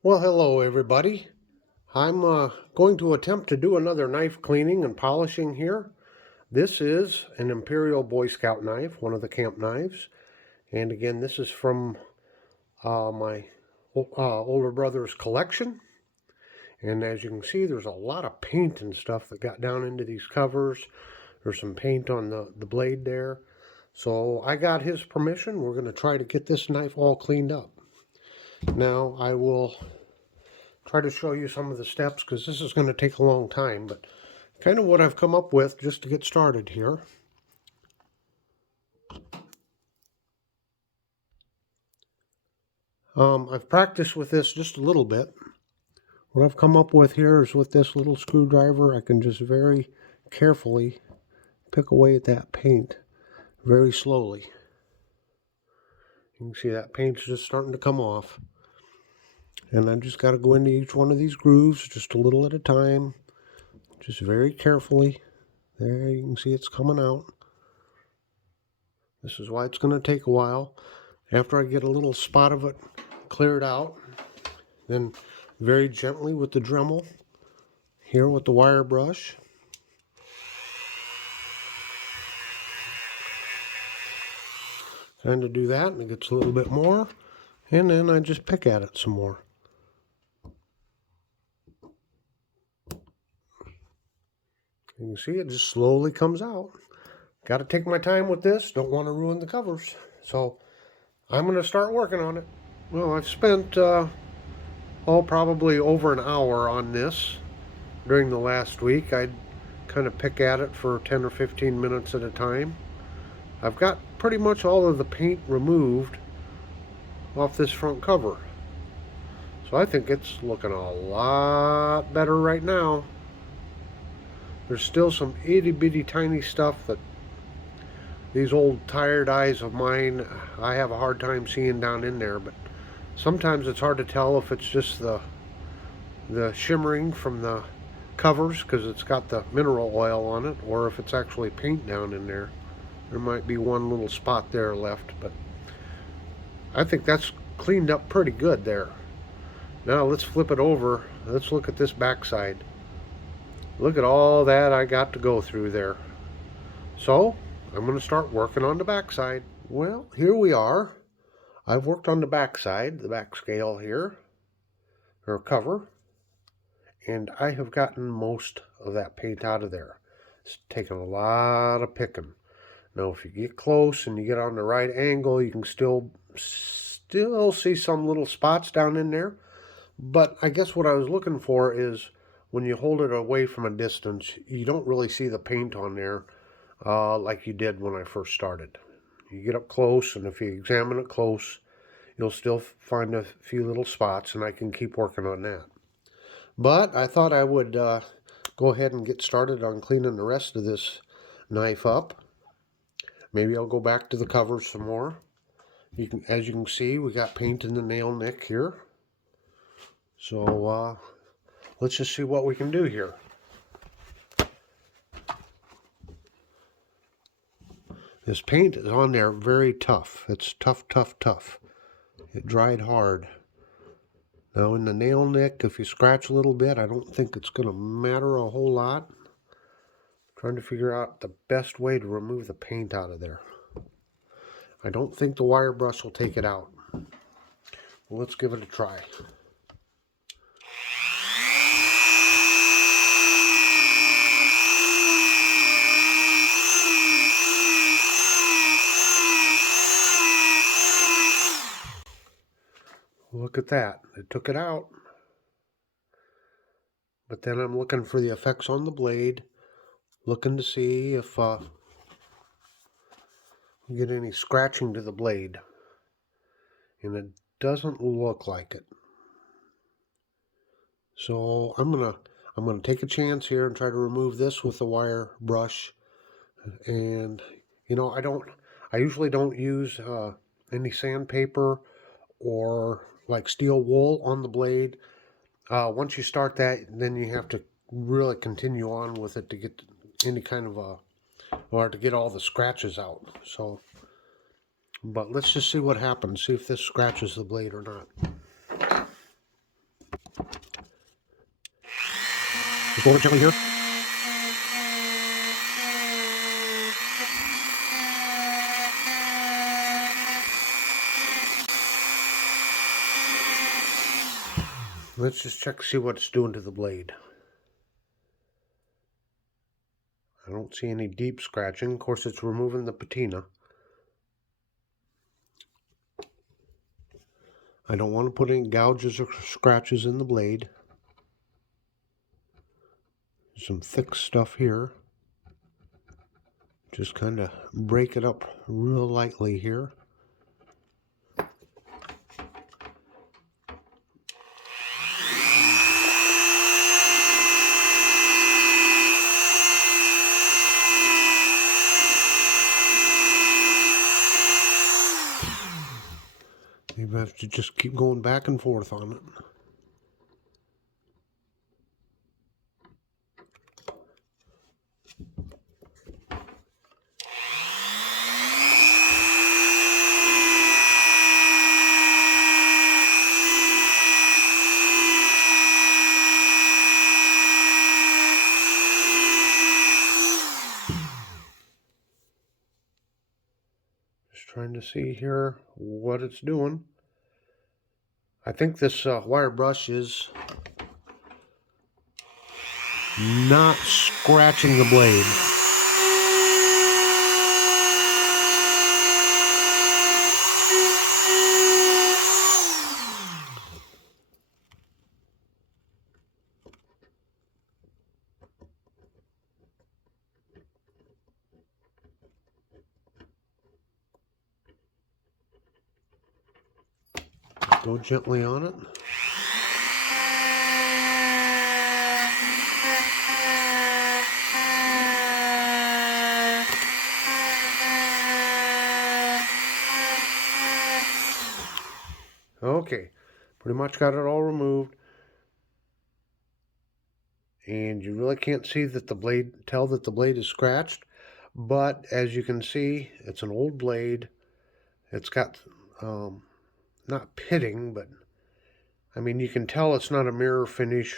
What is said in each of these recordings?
Well, hello everybody. I'm going to attempt to do another knife cleaning and polishing here. This is an Imperial Boy Scout knife, one of the camp knives. And again, this is from my older brother's collection. And as you can see, there's a lot of paint and stuff that got down into these covers. There's some paint on the blade there. So I got his permission. We're going to try to get this knife all cleaned up. Now I will try to show you some of the steps because this is going to take a long time, but kind of what I've come up with just to get started here. I've practiced with this just a little bit. What I've come up with here is with this little screwdriver, I can just very carefully pick away at that paint very slowly. You can see that paint's just starting to come off. And I just got to go into each one of these grooves just a little at a time, just very carefully. There, you can see it's coming out. This is why it's going to take a while. After I get a little spot of it cleared out, then very gently with the Dremel, here with the wire brush, kind of do that, and it gets a little bit more, and then I just pick at it some more. You can see it just slowly comes out. Got to take my time with this, don't want to ruin the covers. So I'm going to start working on it. Well, I've spent probably over an hour on this during the last week. I'd kind of pick at it for 10 or 15 minutes at a time. I've got pretty much all of the paint removed off this front cover. So I think it's looking a lot better right now. There's still some itty bitty tiny stuff that these old tired eyes of mine, I have a hard time seeing down in there, but sometimes it's hard to tell if it's just the shimmering from the covers because it's got the mineral oil on it, or if it's actually paint down in there. There might be one little spot there left, but I think that's cleaned up pretty good there. Now let's flip it over. Let's look at this backside. Look at all that I got to go through there. So I'm going to start working on the backside. Well, here we are. I've worked on the backside, the back scale here, or cover, and I have gotten most of that paint out of there. It's taken a lot of picking. Now, if you get close and you get on the right angle, you can still see some little spots down in there. But I guess what I was looking for is when you hold it away from a distance, you don't really see the paint on there like you did when I first started. You get up close, and if you examine it close, you'll still find a few little spots, and I can keep working on that. But I thought I would go ahead and get started on cleaning the rest of this knife up. Maybe I'll go back to the covers some more. As you can see, we got paint in the nail nick here. So let's just see what we can do here. This paint is on there very tough. It's tough, tough, tough. It dried hard. Now in the nail nick, if you scratch a little bit, I don't think it's going to matter a whole lot. Trying to figure out the best way to remove the paint out of there. I don't think the wire brush will take it out. Well, let's give it a try. Look at that. It took it out. But then I'm looking for the effects on the blade, looking to see if you get any scratching to the blade. And it doesn't look like it. So I'm gonna take a chance here and try to remove this with the wire brush. And you know, I usually don't use any sandpaper or like steel wool on the blade. Once you start that, then you have to really continue on with it to get any kind of or to get all the scratches out. So, but let's just see what happens. See if this scratches the blade or not. Just roll it gently here. Let's just check to see what it's doing to the blade. I don't see any deep scratching. Of course, it's removing the patina. I don't want to put any gouges or scratches in the blade. Some thick stuff here. Just kind of break it up real lightly here. You have to just keep going back and forth on it. Just trying to see here what it's doing. I think this wire brush is not scratching the blade. Go gently on it. Okay, pretty much got it all removed. And you really can't see that tell that the blade is scratched. But as you can see, it's an old blade. It's got, not pitting, but I mean, you can tell it's not a mirror finish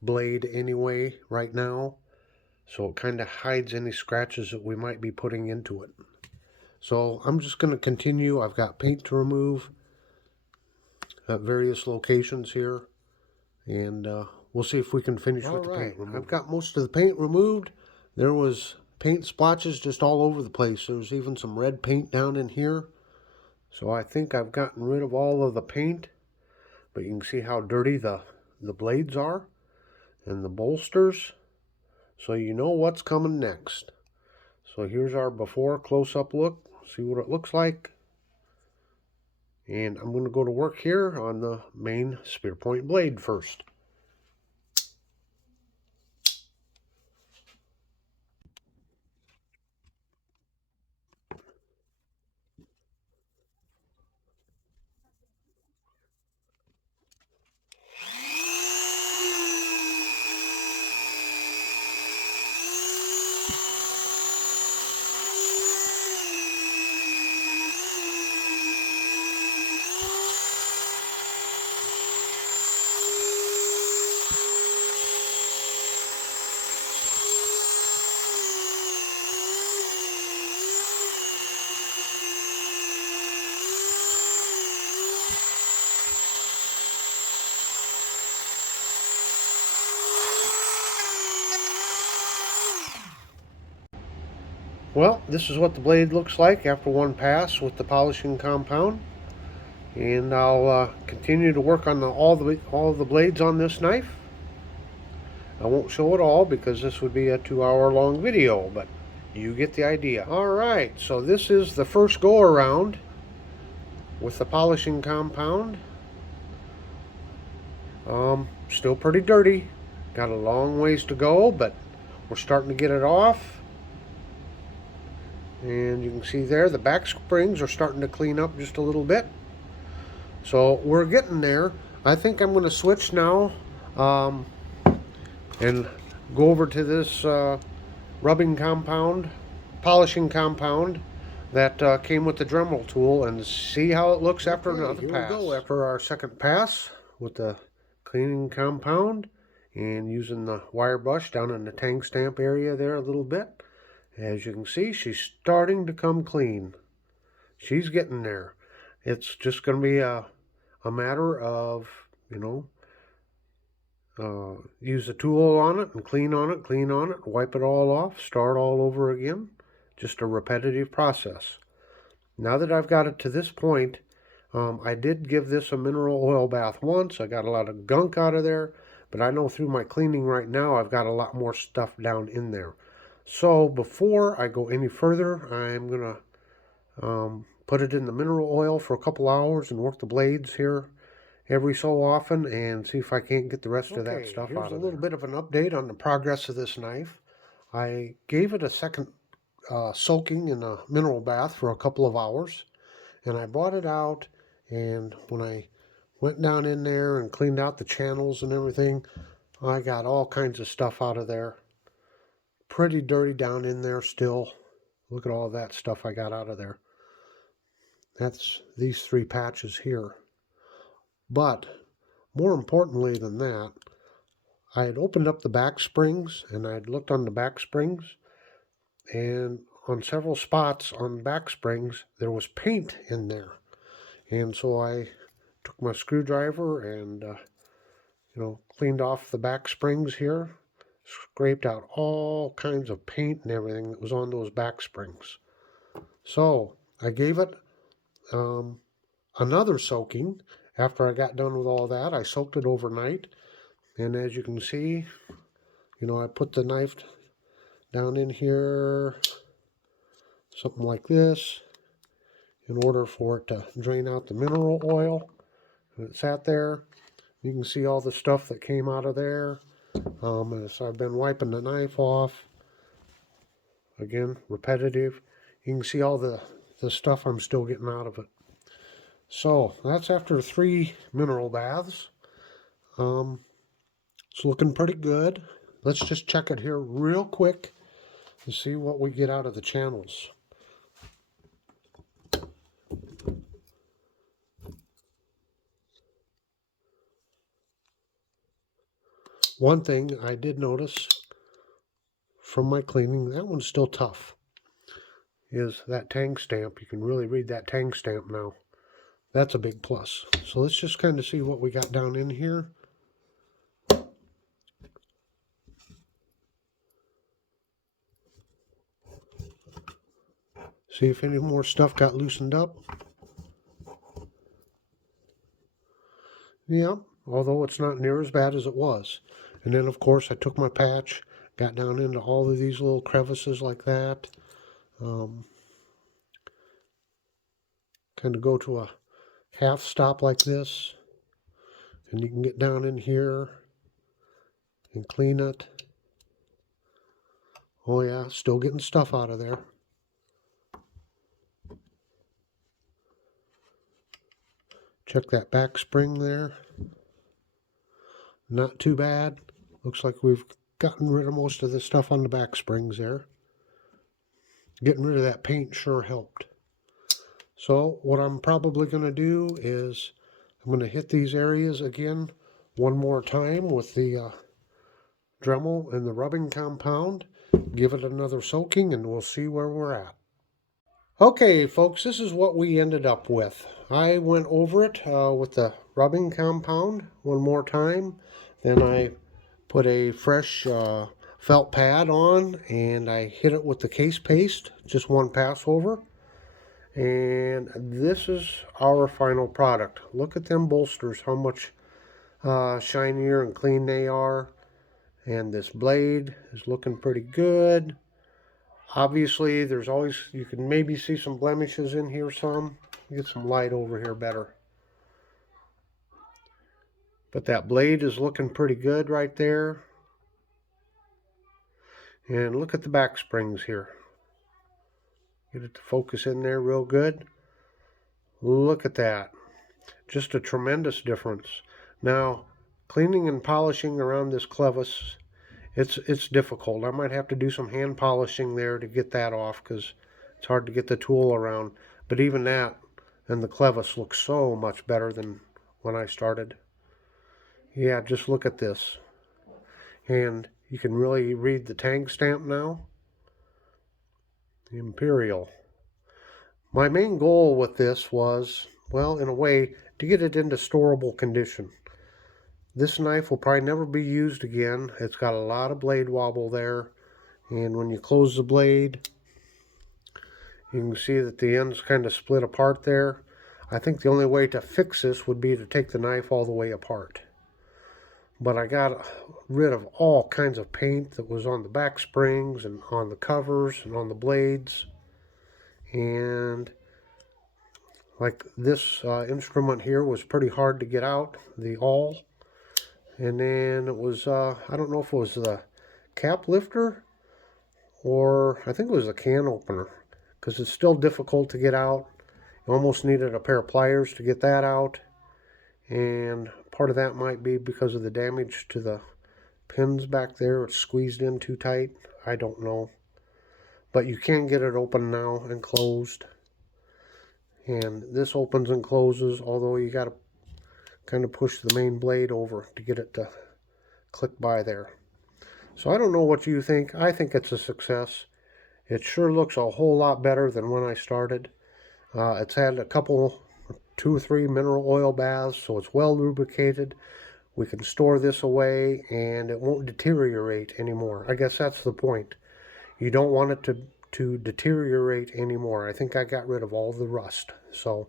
blade anyway right now. So it kind of hides any scratches that we might be putting into it. So I'm just going to continue. I've got paint to remove at various locations here. And we'll see if we can finish with the paint removal. I've got most of the paint removed. There was paint splotches just all over the place. There was even some red paint down in here. So I think I've gotten rid of all of the paint. But you can see how dirty the blades are and the bolsters. So you know what's coming next. So here's our before close-up look. See what it looks like. And I'm going to go to work here on the main spear point blade first. Well, this is what the blade looks like after one pass with the polishing compound. And I'll continue to work on all the blades on this knife. I won't show it all because this would be a 2-hour long video, but you get the idea. Alright, so this is the first go around with the polishing compound. Still pretty dirty. Got a long ways to go, but we're starting to get it off. And you can see there the back springs are starting to clean up just a little bit. So we're getting there. I think I'm going to switch now and go over to this rubbing compound, polishing compound that came with the Dremel tool and see how it looks after another pass. Here we go after our second pass with the cleaning compound. and using the wire brush down in the tang stamp area there a little bit. As you can see, she's starting to come clean. She's getting there. It's just going to be a matter of, use a tool on it and clean on it, wipe it all off, start all over again. Just a repetitive process. Now that I've got it to this point, I did give this a mineral oil bath once. I got a lot of gunk out of there, but I know through my cleaning right now, I've got a lot more stuff down in there. So before I go any further, I'm going to put it in the mineral oil for a couple hours and work the blades here every so often and see if I can't get the rest of that stuff out of there. Here's a little bit of an update on the progress of this knife. I gave it a second soaking in a mineral bath for a couple of hours, and I brought it out, and when I went down in there and cleaned out the channels and everything, I got all kinds of stuff out of there. Pretty dirty down in there still. Look at all that stuff I got out of there. That's these 3 patches here. But more importantly than that, I had opened up the back springs and I'd looked on the back springs, and on several spots on back springs there was paint in there. And so I took my screwdriver and cleaned off the back springs here, scraped out all kinds of paint and everything that was on those back springs. So I gave it another soaking. After I got done with all that, I soaked it overnight, and as you can see, I put the knife down in here, something like this, in order for it to drain out the mineral oil. And it sat there. You can see all the stuff that came out of there. As I've been wiping the knife off, again, repetitive, you can see all the stuff I'm still getting out of it. So that's after 3 mineral baths. It's looking pretty good. Let's just check it here real quick and see what we get out of the channels. One thing I did notice from my cleaning, that one's still tough, is that tang stamp. You can really read that tang stamp now. That's a big plus. So let's just kind of see what we got down in here. See if any more stuff got loosened up. Yeah, although it's not near as bad as it was. And then, of course, I took my patch, got down into all of these little crevices like that. Kind of go to a half stop like this, and you can get down in here and clean it. Oh yeah, still getting stuff out of there. Check that back spring there. Not too bad. Looks like we've gotten rid of most of the stuff on the back springs there. Getting rid of that paint sure helped. So what I'm probably going to do is I'm going to hit these areas again one more time with the Dremel and the rubbing compound. Give it another soaking and we'll see where we're at. Okay, folks, this is what we ended up with. I went over it with the rubbing compound one more time. Then I put a fresh felt pad on and I hit it with the case paste, just one pass over. And this is our final product. Look at them bolsters, how much shinier and clean they are. And this blade is looking pretty good. Obviously, there's always, you can maybe see some blemishes in here some. Get some light over here better. But that blade is looking pretty good right there. And look at the back springs here. Get it to focus in there real good. Look at that. Just a tremendous difference. Now, cleaning and polishing around this clevis, it's difficult. I might have to do some hand polishing there to get that off because it's hard to get the tool around. But even that and the clevis looks so much better than when I started. Yeah, just look at this. And you can really read the tag stamp now. Imperial. My main goal with this was, well, in a way, to get it into storable condition. This knife will probably never be used again. It's got a lot of blade wobble there. And when you close the blade, you can see that the end's kind of split apart there. I think the only way to fix this would be to take the knife all the way apart. But I got rid of all kinds of paint that was on the back springs and on the covers and on the blades. And like this instrument here was pretty hard to get out, the awl. And then it was, I don't know if it was the cap lifter or I think it was the can opener, because it's still difficult to get out. You almost needed a pair of pliers to get that out. And part of that might be because of the damage to the pins back there. It's squeezed in too tight. I don't know. But you can get it open now and closed. And this opens and closes, although you got to kind of push the main blade over to get it to click by there. So I don't know what you think. I think it's a success. It sure looks a whole lot better than when I started. It's had a couple, 2 or 3 mineral oil baths, so it's well lubricated. We can store this away and it won't deteriorate anymore. I guess that's the point. You don't want it to deteriorate anymore. I think I got rid of all the rust. So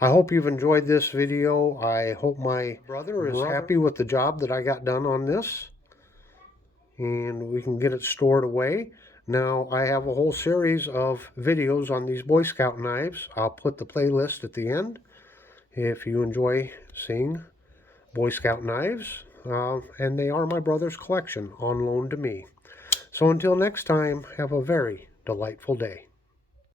I hope you've enjoyed this video. I hope my brother is happy with the job that I got done on this. And we can get it stored away. Now, I have a whole series of videos on these Boy Scout knives. I'll put the playlist at the end if you enjoy seeing Boy Scout knives. And they are my brother's collection on loan to me. So until next time, have a very delightful day.